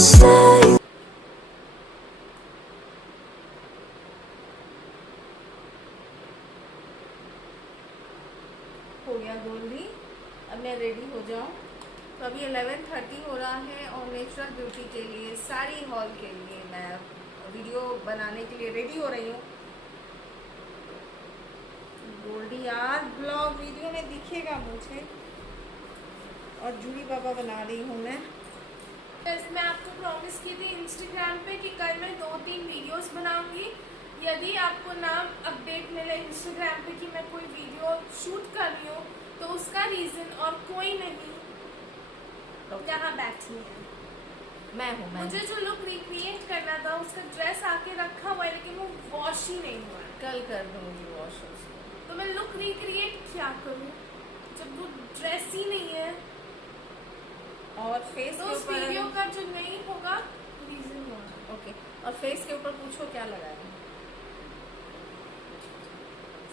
stay. हो गया गोल्डी, अब मैं रेडी हो जाऊँ। तो अभी 11:30 हो रहा है और नेचुरल ब्यूटी के लिए साड़ी हॉल के लिए मैं वीडियो बनाने के लिए रेडी हो रही हूँ। गोल्डी यार ब्लॉग वीडियो में दिखेगा मुझे, और जूही बाबा बना रही हूँ मैं। मैं आपको प्रॉमिस की थी इंस्टाग्राम पे कि कल मैं 2-3 वीडियोस बनाऊंगी। यदि आपको नाम अपडेट मिले इंस्टाग्राम पे कि मैं कोई वीडियो शूट कर रही हूँ तो उसका रीज़न और कोई नहीं, यहाँ बैठी है मैं हूँ। मुझे जो लुक रिक्रिएट करना था उसका ड्रेस आके रखा हुआ है लेकिन वो वॉश ही नहीं हुआ है। कल कर दूँगी वॉश। तो मैं लुक रिक्रिएट क्या करूँ जब वो ड्रेस ही नहीं है। और फेस तो के उस ऊपर वीडियो का जो नहीं होगा रीज़न होगा। ओके, और फेस के ऊपर पूछो क्या लगाया।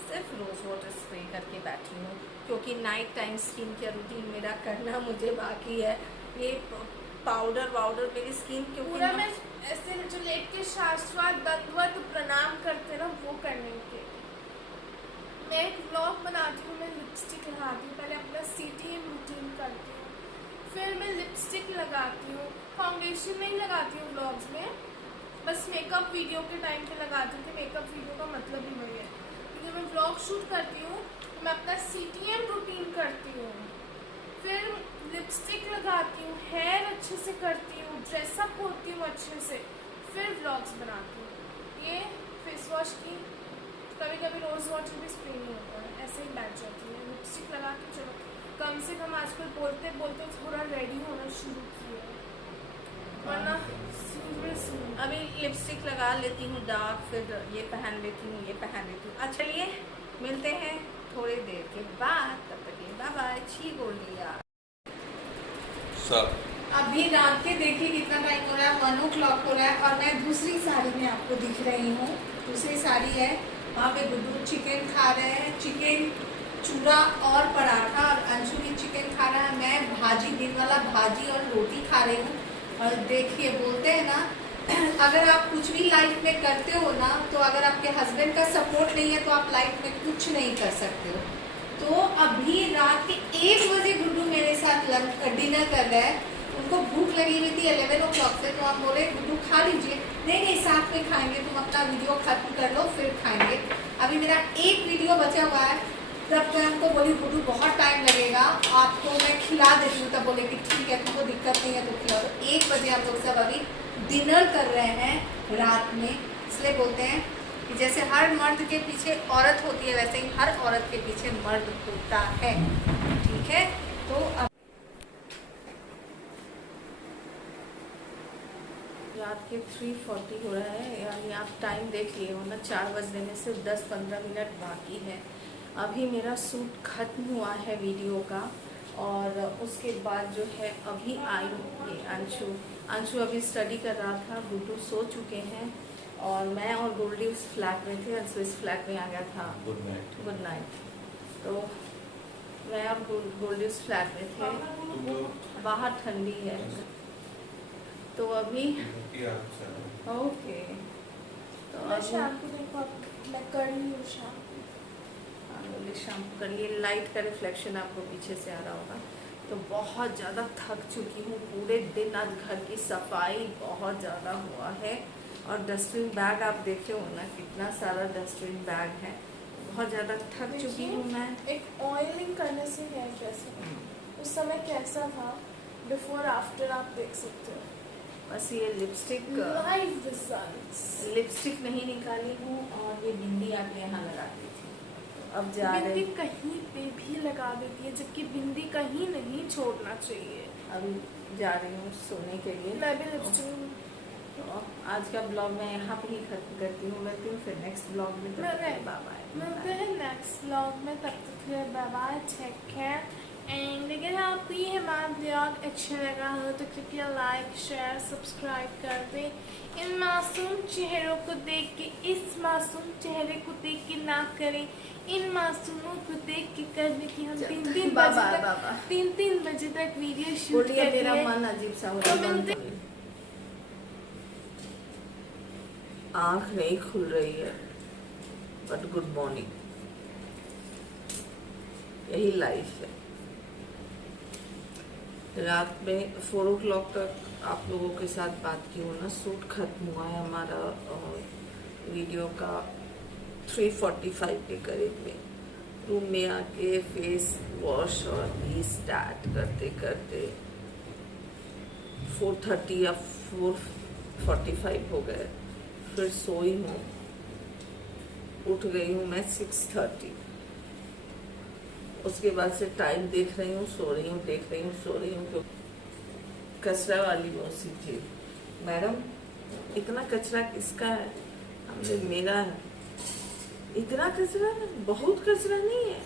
सिर्फ रोज वाटर स्प्रे करके बैठी हूँ क्योंकि night time skin care routine मेरा करना मुझे बाकी है। ये पाउडर वाउडर मेरी स्किन के पूरा मैं ऐसे जो लेट के शाश्वत दंडवत प्रणाम करते ना वो करने के। मैं एक व्लॉग बनाती हूँ, मैं लिपस्टिक लगाती हूँ, पहले अपना CTM रूटीन करती हूँ, फिर मैं लिपस्टिक लगाती हूँ। फाउंडेशन नहीं लगाती हूँ व्लॉग्स में, बस मेकअप वीडियो के टाइम पे लगाती हूँ कि मेकअप वीडियो का मतलब ही वही है। जब मैं व्लॉग शूट करती हूँ तो मैं अपना CTM रूटीन करती हूँ, फिर लिपस्टिक लगाती हूँ, हेयर अच्छे से करती हूँ, ड्रेसअप होती हूँ अच्छे से, फिर व्लॉग्स बनाती हूँ। ये फेस वॉश की कभी कभी रोज़ वाटर भी स्प्रे नहीं होता है, ऐसे ही बैठ जाती है। लिपस्टिक लगा के चलो, कम से कम आजकल बोलते बोलते थोड़ा रेडी होना शुरू किया है, वरना अभी लिपस्टिक लगा लेती हूँ डार्क, फिर ये पहन लेती हूँ, ये पहन लेती हूँ। अच्छा चलिए मिलते हैं थोड़ी देर के बाद, तब तक के बाय बाय। छी गोल्डिया अभी रात के देखिए कितना टाइम हो रहा है, 1 o'clock हो रहा है और मैं दूसरी साड़ी में आपको दिख रही हूँ। दूसरी साड़ी है, वहाँ पे गुड्डू चिकन खा रहे हैं, चिकन चूड़ा और पराठा, और अंशु भी चिकन खा रहा है। मैं भाजी, दिन वाला भाजी और रोटी खा रही हूँ। और देखिए बोलते हैं ना, अगर आप कुछ भी लाइफ में करते हो ना, तो अगर आपके हस्बैंड का सपोर्ट नहीं है तो आप लाइफ में कुछ नहीं कर सकते हो। तो अभी रात के 1 बजे गुड्डू मेरे साथ डिनर कर रहा है। उनको भूख लगी हुई थी 11 o'clock से, तो आप बोले गुड्डू खा लीजिए। नहीं नहीं साथ में खाएंगे, तुम अपना वीडियो खत्म कर लो फिर खाएंगे। अभी मेरा एक वीडियो बचा हुआ है। तब मैं उनको बोली गुड्डू बहुत टाइम लगेगा, आपको मैं खिला देती हूँ। तब बोले कि ठीक है, तुमको दिक्कत नहीं है तो खिलाओ। तो 1 बजे हम लोग सब अभी डिनर कर रहे हैं रात में। इसलिए बोलते हैं कि जैसे हर मर्द के पीछे औरत होती है, वैसे ही हर औरत के पीछे मर्द होता है। ठीक है, तो अब रात के 3:40 हो रहा है, यानी आप टाइम देख लिए हो ना, 4 बजने में सिर्फ 10-15 मिनट बाकी है। अभी मेरा शूट खत्म हुआ है वीडियो का, और उसके बाद जो है अभी आई ये अंशु अभी स्टडी कर रहा था, गुड्डू सो चुके हैं, और मैं और गोल्डी उस फ्लैट में थे। अंशु इस फ्लैट में आ गया था। Good night. तो मैं और गोल्डी उस फ्लैट में थे, बाहर ठंडी है। तो अभी ओके, तो मैं शाम को देखो मैं कर रही हूँ शाम को करिए। लाइट का रिफ्लेक्शन आपको पीछे से आ रहा होगा। तो बहुत ज़्यादा थक चुकी हूँ पूरे दिन। आज घर की सफाई बहुत ज़्यादा हुआ है, और डस्टबिन बैग आप देखे हो ना, कितना सारा डस्टबिन बैग है। बहुत ज़्यादा थक चुकी हूँ मैं। एक ऑयलिंग करने से हेयर कैसा उस समय कैसा था, बिफोर आफ्टर आप देख सकते हो। बस ये लिपस्टिक नहीं निकाली हूँ, और ये बिंदी आके यहाँ लगा दी थी। अब जा रही, बिंदी कहीं पे भी लगा देती है, जबकि बिंदी कहीं नहीं छोड़ना चाहिए। अभी जा रही हूँ सोने के लिए। मैं भी लिपस्टिक। तो आज का ब्लॉग मैं यहाँ पे ही खत्म करती हूँ। मिलती हूँ फिर नेक्स्ट ब्लॉग में। मिलते हैं नेक्स्ट ब्लॉग में, तब तक के लिए bye bye, take care. And अगर आपको ये हमारा ब्लॉग अच्छा लगा हो तो कृपया लाइक शेयर सब्सक्राइब कर दें। इन मासूम चेहरों को देख के, इस मासूम चेहरे को देख के ना करें। इन मासूमों को देख के करने की हम 3-3 बजे तक वीडियो शूट करते हैं। मन अजीब सा हो रहा है। आँख नहीं खुल रही है, बट गुड मॉर्निंग, यही लाइफ है। रात में 4 o'clock तक आप लोगों के साथ बात की हूँ ना, शूट खत्म हुआ है हमारा वीडियो का 3:45 के करीब में। रूम में आके फेस वॉश और ये स्टार्ट करते करते 4:30 या 4:45 हो गए। फिर सोई हूँ, उठ गई हूँ मैं 6:30। उसके बाद से टाइम देख रही हूँ, सो रही हूँ, देख रही हूँ, सो रही हूँ। कचरा वाली मौसी थी, मैडम इतना कचरा किसका है? हमने मेरा है। इतना कचरा है? बहुत कचरा नहीं है।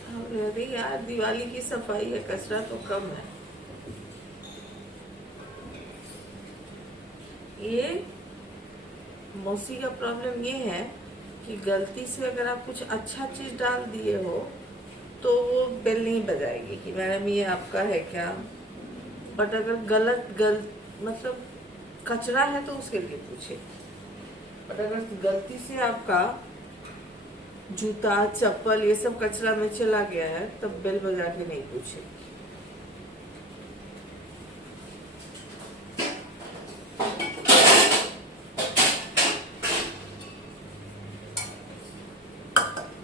अरे यार, दिवाली की सफाई है, कचरा तो कम है। ये मौसी का प्रॉब्लम ये है कि गलती से अगर आप कुछ अच्छा चीज डाल दिए हो तो वो बेल नहीं बजाएगी कि मैडम ये आपका है क्या। बट अगर गलत मतलब कचरा है तो उसके लिए पूछे। बट अगर गलती से आपका जूता चप्पल ये सब कचरा में चला गया है तब बेल बजा के नहीं पूछे।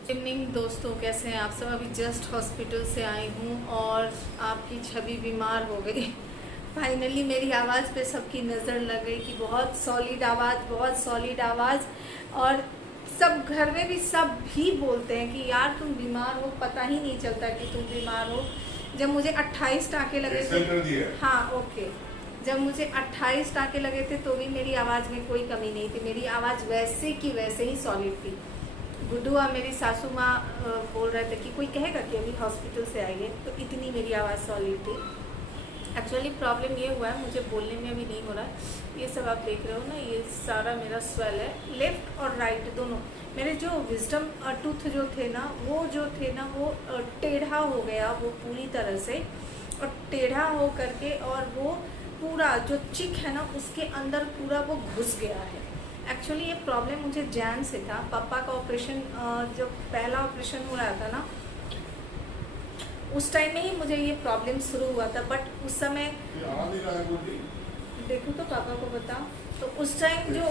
इवनिंग दोस्तों, कैसे हैं आप सब? अभी जस्ट हॉस्पिटल से आई हूँ और आपकी छवि बीमार हो गई। फाइनली मेरी आवाज़ पे सबकी नज़र लग गई कि बहुत सॉलिड आवाज़, बहुत सॉलिड आवाज़। और सब घर में भी सब भी बोलते हैं कि यार तुम बीमार हो, पता ही नहीं चलता कि तुम बीमार हो। जब मुझे 28 टाँके लगे थे, हाँ ओके, जब मुझे 28 टाँके लगे थे तो भी मेरी आवाज़ में कोई कमी नहीं थी। मेरी आवाज़ वैसे की वैसे ही सॉलिड थी। गुड्डू और मेरी सासू माँ बोल रहे थे कि कोई कहेगा कि अभी हॉस्पिटल से आई है, तो इतनी मेरी आवाज़ सॉलिड थी। एक्चुअली प्रॉब्लम ये हुआ है, मुझे बोलने में अभी नहीं हो रहा है। ये सब आप देख रहे हो ना, ये सारा मेरा स्वेल है, लेफ्ट और राइट दोनों। मेरे जो विजडम टूथ जो थे ना वो टेढ़ा हो गया, वो पूरी तरह से, और टेढ़ा हो करके, और वो पूरा जो चिक है ना उसके अंदर पूरा वो घुस गया है। एक्चुअली ये प्रॉब्लम मुझे जैन से था। पापा का ऑपरेशन, जब पहला ऑपरेशन हो रहा था ना, उस टाइम में ही मुझे ये प्रॉब्लम शुरू हुआ था। बट उस समय देखो तो पापा को बताओ, तो उस टाइम जो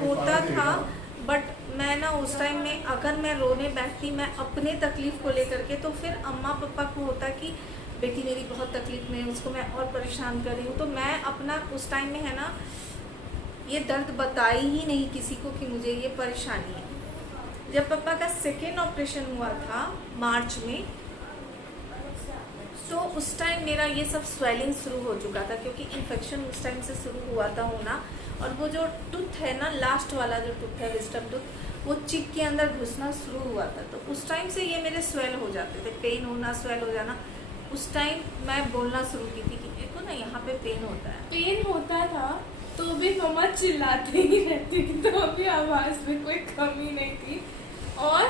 होता था, बट मैं ना उस टाइम में अगर मैं रोने बैठती मैं अपने तकलीफ को लेकर के, तो फिर अम्मा पापा को होता कि बेटी मेरी बहुत तकलीफ में है, उसको मैं और परेशान कर रही हूँ। तो मैं अपना उस टाइम में है ना ये दर्द बताई ही नहीं किसी को कि मुझे ये परेशानी है। जब पापा का सेकेंड ऑपरेशन हुआ था मार्च में, तो उस टाइम मेरा ये सब स्वेलिंग शुरू हो चुका था, क्योंकि इन्फेक्शन उस टाइम से शुरू हुआ था होना। और वो जो टूथ है ना, लास्ट वाला जो टूथ है, विजडम टूथ, वो चिक के अंदर घुसना शुरू हुआ था। तो उस टाइम से ये मेरे स्वेल हो जाते थे, पेन होना, स्वेल हो जाना। उस टाइम मैं बोलना शुरू की थी कि देखो ना यहाँ पे पेन होता है। पेन होता था तो भी मम्मा चिल्लाते ही रहती थी, तो अभी आवाज़ में कोई कमी नहीं थी। और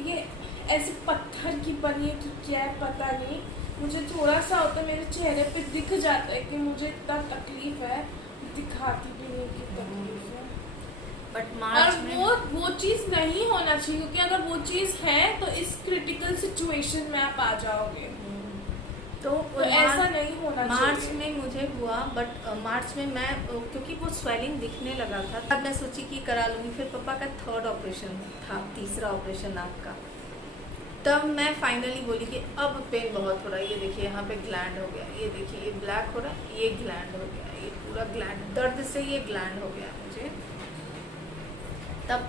ये ऐसे पत्थर की बनी है कि क्या है पता नहीं, मुझे थोड़ा सा होता है मेरे चेहरे पे दिख जाता है कि मुझे इतना तकलीफ है, दिखाती भी नहीं कि तकलीफ है। बट मार्च में वो चीज़ नहीं होना चाहिए, क्योंकि अगर वो चीज़ है तो इस क्रिटिकल सिचुएशन में आप आ जाओगे। तो ऐसा नहीं होना चाहिए। मार्च में मुझे हुआ, बट मार्च में मैं, क्योंकि वो स्वेलिंग दिखने लगा था, तब मैं सोची कि करा लूँगी। फिर पापा का थर्ड ऑपरेशन था, तीसरा ऑपरेशन आपका। तब मैं फाइनली बोली कि अब पेन बहुत हो रहा है। ये देखिए यहाँ पे ग्लैंड हो गया, ये देखिए ये ब्लैक हो रहा है, ये ग्लैंड हो गया, ये पूरा ग्लैंड, दर्द से ये ग्लैंड हो गया मुझे। तब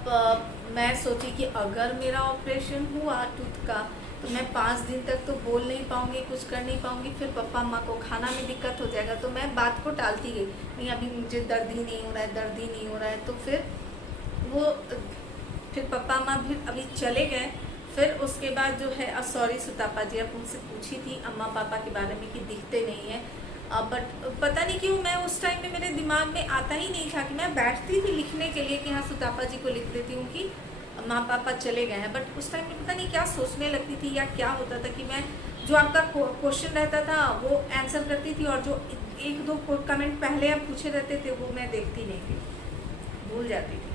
मैं सोची कि अगर मेरा ऑपरेशन हुआ टूथ का तो मैं 5 दिन तक तो बोल नहीं पाऊँगी, कुछ कर नहीं पाऊँगी। फिर पापा अम्मा को खाना में दिक्कत हो जाएगा। तो मैं बात को टालती गई, नहीं अभी मुझे दर्द ही नहीं हो रहा है, दर्द ही नहीं हो रहा है। तो फिर पापा अम्मा भी अभी चले गए। फिर उसके बाद जो है, सॉरी सुतापा जी, अब उनसे पूछी थी अम्मा पापा के बारे में कि दिखते नहीं है। बट पता नहीं क्यों मैं उस टाइम में, मेरे दिमाग में आता ही नहीं था कि मैं बैठती थी लिखने के लिए कि हाँ सुतापा जी को लिख देती हूँ कि माँ पापा चले गए हैं। बट उस टाइम में पता नहीं क्या सोचने लगती थी या क्या होता था कि मैं जो आपका क्वेश्चन रहता था वो आंसर करती थी, और जो 1-2 कमेंट पहले आप पूछे रहते थे वो मैं देखती नहीं थी, भूल जाती थी।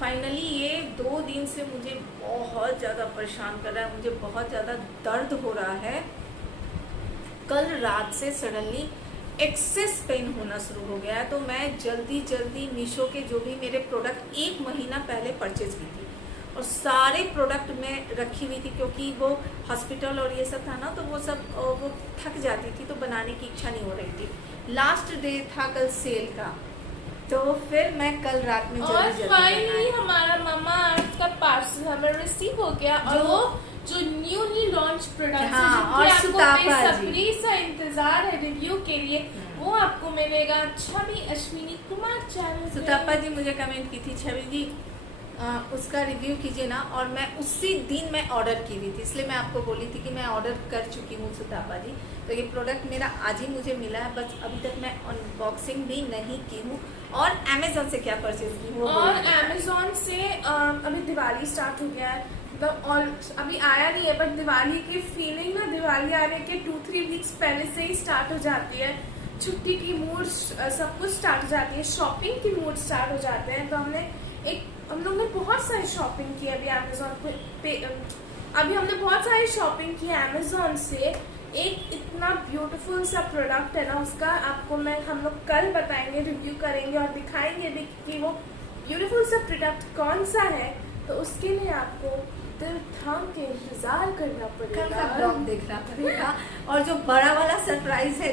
फाइनली ये 2 दिन से मुझे बहुत ज़्यादा परेशान कर रहा है, मुझे बहुत ज़्यादा दर्द हो रहा है। कल रात से सडनली एक्सेस पेन होना शुरू हो गया है, तो मैं जल्दी मीशो के जो भी मेरे प्रोडक्ट 1 महीना पहले परचेज की थी और सारे प्रोडक्ट में रखी हुई थी, क्योंकि वो हॉस्पिटल और ये सब था ना, तो वो सब वो थक जाती थी, तो बनाने की इच्छा नहीं हो रही थी। लास्ट डे था कल सेल का, तो फिर मैं कल रात में और फाइनली हमारा मामा अर्थ का पार्सल हमें रिसीव हो गया, और वो जो न्यूली लॉन्च प्रोडक्ट और सुतापा सब्री सा इंतजार है रिव्यू के लिए, वो आपको मिलेगा छवि अश्विनी कुमार चैनल। सुतापा जी मुझे कमेंट की थी, छवि जी उसका रिव्यू कीजिए ना, और मैं उसी दिन मैं ऑर्डर की हुई थी, इसलिए मैं आपको बोली थी कि मैं ऑर्डर कर चुकी हूँ सुतापा जी। तो ये प्रोडक्ट मेरा आज ही मुझे मिला है, बस अभी तक मैं अनबॉक्सिंग भी नहीं की हूँ। और अमेजोन से क्या परचेज की हूँ, और अमेजोन से अभी दिवाली स्टार्ट हो गया है, मतलब और अभी आया नहीं है, बट दिवाली की फीलिंग ना दिवाली आने के 2-3 वीक्स पहले से ही स्टार्ट हो जाती है। छुट्टी की मूड सब कुछ स्टार्ट हो जाती है, शॉपिंग की मूड स्टार्ट हो जाते हैं। तो हम लोग ने बहुत सारी शॉपिंग की अभी अमेजोन पे। अभी हमने बहुत सारी शॉपिंग की अमेजोन से। एक इतना ब्यूटीफुल सा प्रोडक्ट है ना, उसका आपको हम लोग कल बताएंगे, रिव्यू करेंगे और दिखाएंगे भी कि वो ब्यूटीफुल सा प्रोडक्ट कौन सा है। तो उसके लिए आपको दिल थाम के इंतजार करना पड़ेगा, कल का ब्लॉग देखना पड़ेगा। और जो बड़ा वाला सरप्राइज है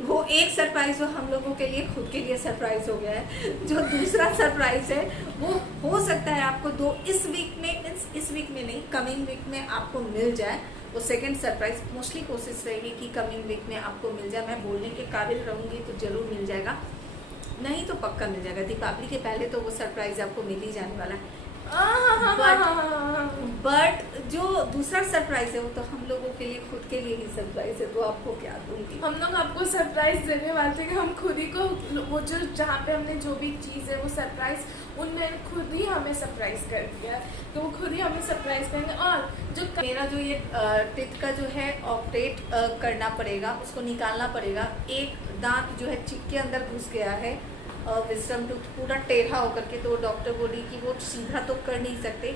वो एक सरप्राइज वो हम लोगों के लिए खुद के लिए सरप्राइज हो गया है। जो दूसरा सरप्राइज है वो हो सकता है आपको इस वीक में नहीं, कमिंग वीक में आपको मिल जाए। वो सेकंड सरप्राइज मोस्टली कोशिश रहेगी कि कमिंग वीक में आपको मिल जाए। मैं बोलने के काबिल रहूंगी तो जरूर मिल जाएगा, नहीं तो पक्का मिल जाएगा। दीपावली के पहले तो वो सरप्राइज आपको मिल ही जाने वाला है। बट जो दूसरा सरप्राइज है वो तो हम लोगों के लिए खुद के लिए ही सरप्राइज है। तो आपको क्या दूंगी, हम लोग आपको सरप्राइज देने वाले थे कि हम खुद ही को वो जो जहाँ पे हमने जो भी चीज़ है वो सरप्राइज उनमें खुद ही हमें सरप्राइज कर दिया, तो वो खुद ही हमें सरप्राइज करेंगे। और जो मेरा जो ये टिथ का जो है ऑपरेट करना पड़ेगा, उसको निकालना पड़ेगा। एक दांत जो है चिक के अंदर घुस गया है, विजडम टूथ पूरा टेढ़ा होकर के, तो डॉक्टर बोली कि वो सीधा तो कर नहीं सकते,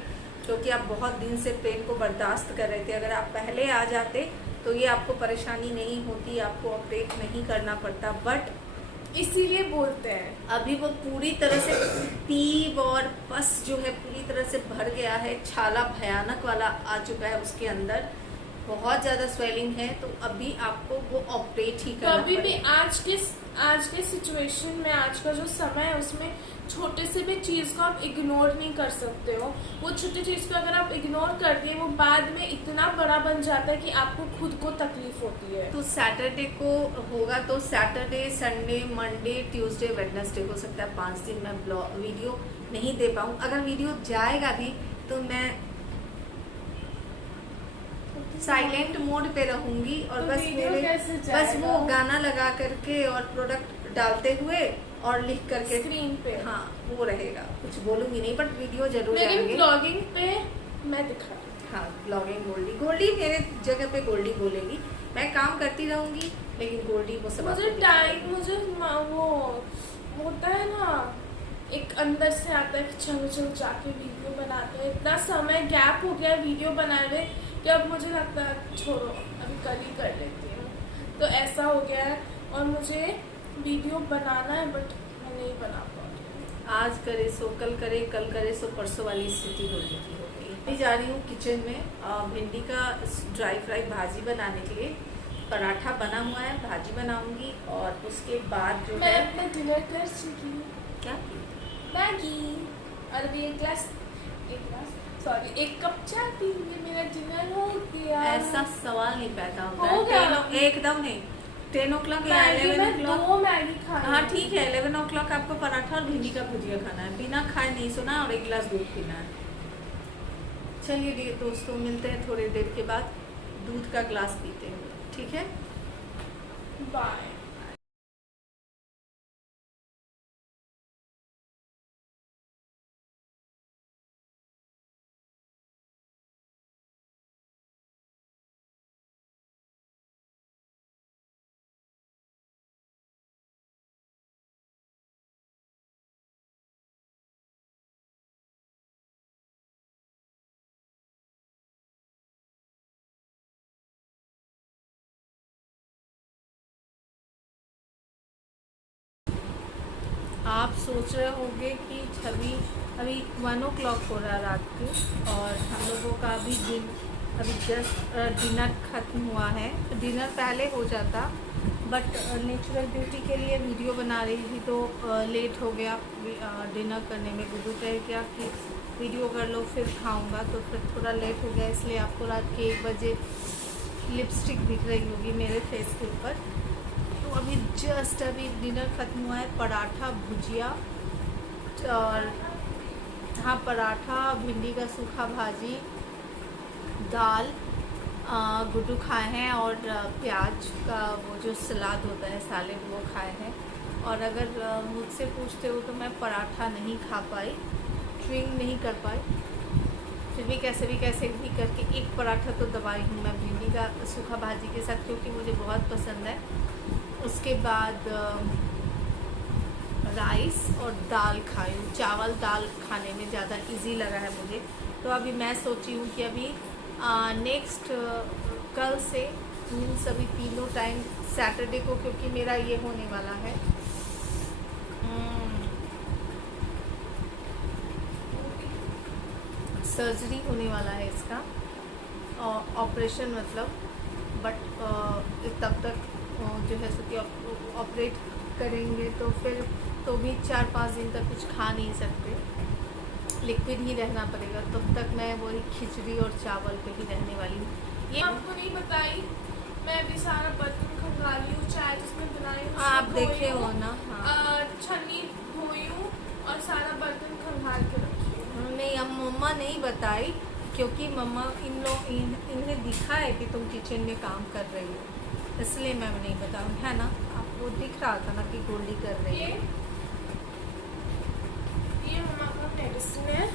क्योंकि आप बहुत दिन से पेन को बर्दाश्त कर रहे थे। अगर आप पहले आ जाते तो ये आपको परेशानी नहीं होती, आपको ऑपरेट नहीं करना पड़ता। बट इसीलिए बोलते हैं अभी वो पूरी तरह से पीप और पस जो है पूरी तरह से भर गया है, छाला भयानक वाला आ चुका है उसके अंदर, बहुत ज़्यादा स्वेलिंग है। तो अभी आपको वो ऑपरेट ही करना कभी भी पड़ेगा। आज के सिचुएशन में, आज का जो समय है उसमें छोटे से भी चीज़ को आप इग्नोर नहीं कर सकते हो। वो छोटी चीज़ को अगर आप इग्नोर कर दिए, वो बाद में इतना बड़ा बन जाता है कि आपको खुद को तकलीफ होती है। तो सैटरडे को होगा, तो Saturday, Sunday, Monday, Tuesday, Wednesday हो सकता है 5 दिन मैं वीडियो नहीं दे पाऊँ। अगर वीडियो जाएगा भी तो मैं साइलेंट मोड पे रहूंगी और तो बस वो गाना लगा करके और प्रोडक्ट डालते हुए और लिख करके स्क्रीन पे, हाँ वो रहेगा, कुछ बोलूंगी नहीं, बट वीडियो जरूर लेकिन आएंगे। ब्लॉगिंग पे मैं दिखा, हाँ ब्लॉगिंग गोल्डी मेरे जगह पे गोल्डी बोलेगी। मैं काम करती रहूंगी लेकिन गोल्डी वो सब मुझे वो होता है ना, एक अंदर से आता है कि चलो जाके वीडियो बनाते हैं। इतना समय गैप हो गया वीडियो बनाए हुए कि अब मुझे लगता है छोड़ो, अभी कल ही कर लेती हूँ। तो ऐसा हो गया है और मुझे वीडियो बनाना है, बट मैं नहीं बना पा रही। आज करे सो कल करे, कल करे सो परसों वाली स्थिति होने की हो गई। अभी जा रही हूँ किचन में भिंडी का ड्राई फ्राई भाजी बनाने के लिए। पराठा बना हुआ है, भाजी बनाऊंगी और उसके बाद जो मैं है अपना डिनर कर चुकी हूँ, क्या मैगी, और अभी एक कप चाय पीऊंगी, मेरा डिनर हो गया। ऐसा सवाल नहीं पैदा होता हो है। गया। एकदम नहीं, 10 o'clock या मैगी 11 में o'clock। 2 मैगी खा हाँ ठीक है, 11 o'clock आपको पराठा और भिंडी का भुजिया खाना है, बिना खाए नहीं सोना और 1 गिलास दूध पीना है। चलिए दोस्तों, मिलते हैं थोड़ी देर के बाद दूध का ग्लास पीते हुए, ठीक है, बाय। आप सोच रहे होंगे कि छवि अभी 1 o'clock हो रहा है रात के, और हम लोगों का अभी जस्ट डिनर ख़त्म हुआ है। डिनर पहले हो जाता, बट नेचुरल ब्यूटी के लिए वीडियो बना रही थी तो लेट हो गया डिनर करने में। गुड्डू कह गया कि वीडियो कर लो फिर खाऊंगा, तो फिर थोड़ा लेट हो गया, इसलिए आपको रात के 1 बजे लिपस्टिक दिख रही होगी मेरे फेस के ऊपर। तो अभी जस्ट डिनर ख़त्म हुआ है। पराठा, भुजिया और हाँ पराठा, भिंडी का सूखा भाजी, दाल गुड्डू खाए हैं, और प्याज का वो जो सलाद होता है सालेड वो खाए हैं। और अगर मुझसे पूछते हो तो मैं पराठा नहीं खा पाई, च्युइंग नहीं कर पाई, फिर भी कैसे भी करके एक पराठा तो दबाई हूँ मैं भिंडी का सूखा भाजी के साथ, क्योंकि मुझे बहुत पसंद है। उसके बाद राइस और दाल खाई हूँ। चावल दाल खाने में ज़्यादा इजी लगा है मुझे। तो अभी मैं सोची हूँ कि अभी नेक्स्ट कल से मीन्स अभी तीनों टाइम सैटरडे को, क्योंकि मेरा ये होने वाला है सर्जरी होने वाला है इसका, ऑपरेशन मतलब, बट तब तक जो है सो कि ऑपरेट करेंगे तो फिर तो भी 4-5 दिन तक कुछ खा नहीं सकते, लिक्विड ही रहना पड़ेगा। तब तक मैं वही खिचड़ी और चावल पे ही रहने वाली हूँ। ये आपको नहीं बताई, मैं भी सारा बर्तन खंगाली हूँ, चाय जिसमें बनाई हूँ आप देखे हो ना। हाँ छन्नी धोई हूँ और सारा बर्तन खंगाल के रखी हूँ। नहीं, हम मम्मा नहीं बताई, क्योंकि मम्मा इन्हें दिखा है कि तुम किचन में काम कर रही हो, इसलिए मैं नहीं बताऊँ, है ना। आपको दिख रहा था ना कि गोल्डी कर रही है। ये मम्मा का मेडिसिन है,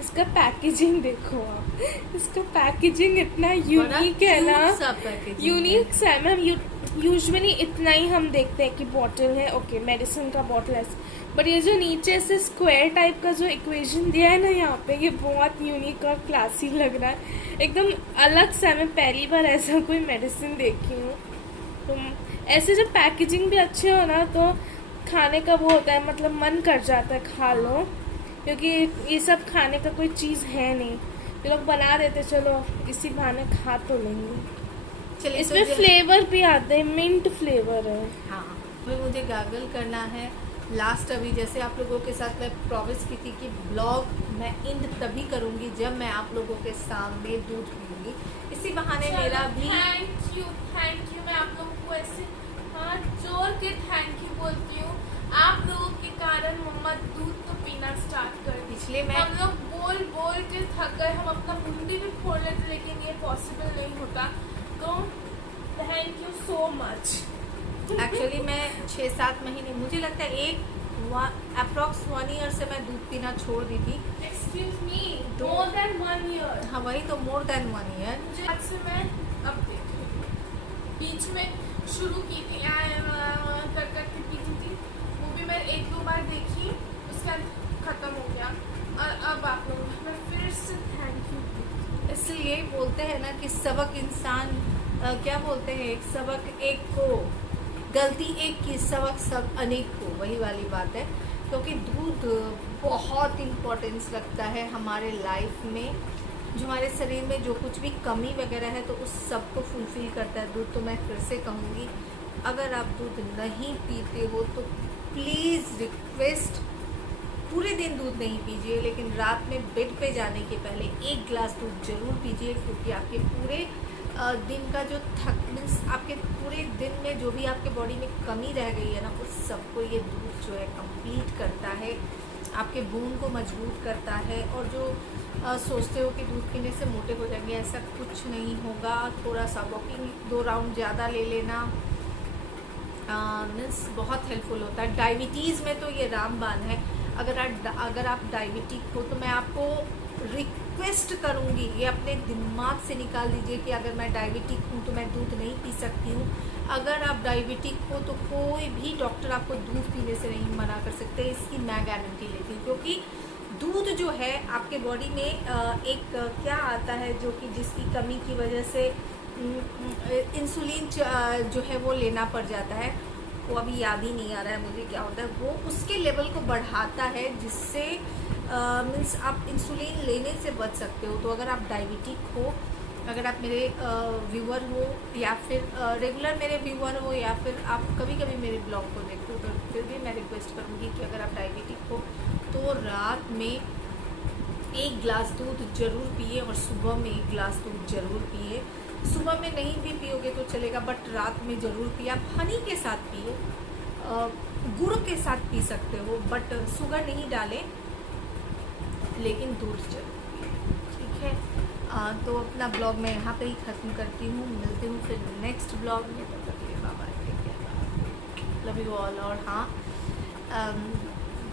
इसका पैकेजिंग देखो आप, इसका पैकेजिंग इतना यूनिक है ना, यूनिक सा। मैम यूजुअली इतना ही हम देखते हैं कि बॉटल है, ओके मेडिसिन का बॉटल है, बट ये जो नीचे से स्क्वायर टाइप का जो इक्वेशन दिया है ना यहाँ पे, ये बहुत यूनिक और क्लासी लग रहा है, एकदम अलग सा। मैं पहली बार ऐसा कोई मेडिसिन देखी हूँ। तो ऐसे जब पैकेजिंग भी अच्छे हो ना तो खाने का वो होता है, मतलब मन कर जाता है खा लो, क्योंकि ये सब खाने का कोई चीज़ है नहीं, ये लोग बना देते चलो इसी बहाने खा तो लेंगे। इसमें तो फ्लेवर भी आते हैं, मिंट फ्लेवर है। हाँ, फिर मुझे गागल करना है लास्ट। अभी जैसे आप लोगों के साथ मैं प्रॉमिस की थी कि ब्लॉग मैं इंड तभी करूँगी जब मैं आप लोगों के सामने दूध पीऊँगी, इसी बहाने मेरा भी थैंक यू मैं आप लोगों को ऐसे हाथ जोड़ के थैंक यू बोलती हूँ। आप लोगों के कारण मम्मा दूध तो पीना स्टार्ट कर दी। पिछले मैं हम लोग बोल के थक गए, हम अपना मुंडी भी फोड़ लेते, लेकिन ये पॉसिबल नहीं होता। तो thank you so much. Actually मैं 6-7 महीने, मुझे लगता है अप्रॉक्स 1 ईयर से मैं दूध पीना छोड़ दी थी। Excuse me, more than 1 year. हाँ वही तो, मोर देन 1 ईयर। मुझे आज से मैं अब देख रही हूँ, बीच में शुरू की थी कर पीती थी, वो भी मैं 1-2 बार देखी, उसके बाद खत्म हो गया। और अब आप लोग मैं फिर से थैंक यू। इसलिए बोलते हैं ना कि सबक इंसान क्या बोलते हैं, एक सबक एक को, गलती एक की, सबक सब अनेक को, वही वाली बात है। क्योंकि दूध बहुत इम्पोर्टेंस रखता है हमारे लाइफ में, जो हमारे शरीर में जो कुछ भी कमी वगैरह है तो उस सब को फुलफ़िल करता है दूध। तो मैं फिर से कहूँगी, अगर आप दूध नहीं पीते हो तो प्लीज़ रिक्वेस्ट, पूरे दिन दूध नहीं पीजिए, लेकिन रात में बेड पे जाने के पहले 1 गिलास दूध ज़रूर पीजिए, क्योंकि आपके पूरे दिन का जो मीन्स आपके पूरे दिन में जो भी आपके बॉडी में कमी रह गई है ना, उस सबको ये दूध जो है कंप्लीट करता है, आपके बोन को मजबूत करता है। और जो सोचते हो कि दूध पीने से मोटे हो जाएंगे, ऐसा कुछ नहीं होगा। थोड़ा सा वॉकिंग 2 राउंड ज़्यादा ले लेना मीन्स बहुत हेल्पफुल होता है। डायबिटीज़ में तो ये रामबाण है। अगर आप डायबिटिक हो तो मैं आपको रिक्वेस्ट करूँगी, ये अपने दिमाग से निकाल दीजिए कि अगर मैं डायबिटिक हूँ तो मैं दूध नहीं पी सकती हूँ। अगर आप डायबिटिक हो तो कोई भी डॉक्टर आपको दूध पीने से नहीं मना कर सकते, इसकी मैं गारंटी लेती हूँ। क्योंकि दूध जो है आपके बॉडी में एक क्या आता है जो कि जिसकी कमी की वजह से इंसुलिन जो है वो लेना पड़ जाता है, वो अभी याद ही नहीं आ रहा है मुझे क्या होता है, वो उसके लेवल को बढ़ाता है जिससे मीन्स आप इंसुलिन लेने से बच सकते हो। तो अगर आप डायबिटिक हो, अगर आप मेरे व्यूअर हो या फिर रेगुलर मेरे व्यूअर हो या फिर आप कभी कभी मेरे ब्लॉग को देखते हो, तो फिर भी मैं रिक्वेस्ट करूँगी कि अगर आप डायबिटिक हो तो रात में 1 गिलास दूध ज़रूर पिए और सुबह में 1 गिलास दूध ज़रूर पिए। सुबह में नहीं भी पियोगे तो चलेगा, बट रात में ज़रूर पिए। आप हनी के साथ पिए, गुड़ के साथ पी सकते हो, बट शुगर नहीं डालें, लेकिन दूध जरूर पिए, ठीक है। तो अपना ब्लॉग मैं यहाँ पे ही ख़त्म करती हूँ, मिलती हूँ फिर नेक्स्ट ब्लॉग में। तब तक के लिए bye bye, take care, love you all. और हाँ,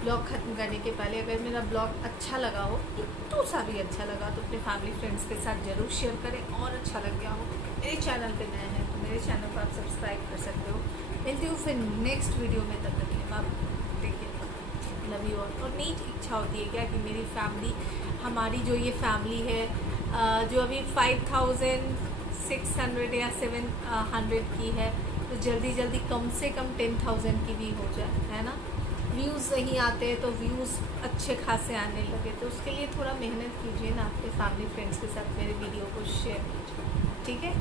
ब्लॉग ख़त्म करने के पहले अगर मेरा ब्लॉग अच्छा लगा हो, इतना सा भी अच्छा लगा, तो अपने फैमिली फ्रेंड्स के साथ ज़रूर शेयर करें। और अच्छा लग गया हो, मेरे चैनल पे नए हैं तो मेरे चैनल को आप सब्सक्राइब कर सकते हो। मिलती हूँ फिर नेक्स्ट वीडियो में, तब तक के लिए bye, take care, love you all. और मेरी इच्छा होती है क्या कि मेरी फैमिली, हमारी जो ये फैमिली है जो अभी 5600 या 700 की है, तो जल्दी जल्दी कम से कम 10,000 की भी हो जाए, है ना। व्यूज़ नहीं आते तो व्यूज़ अच्छे खासे आने लगे, तो उसके लिए थोड़ा मेहनत कीजिए ना, अपने फैमिली फ्रेंड्स के साथ मेरे वीडियो को शेयर कीजिए, ठीक है।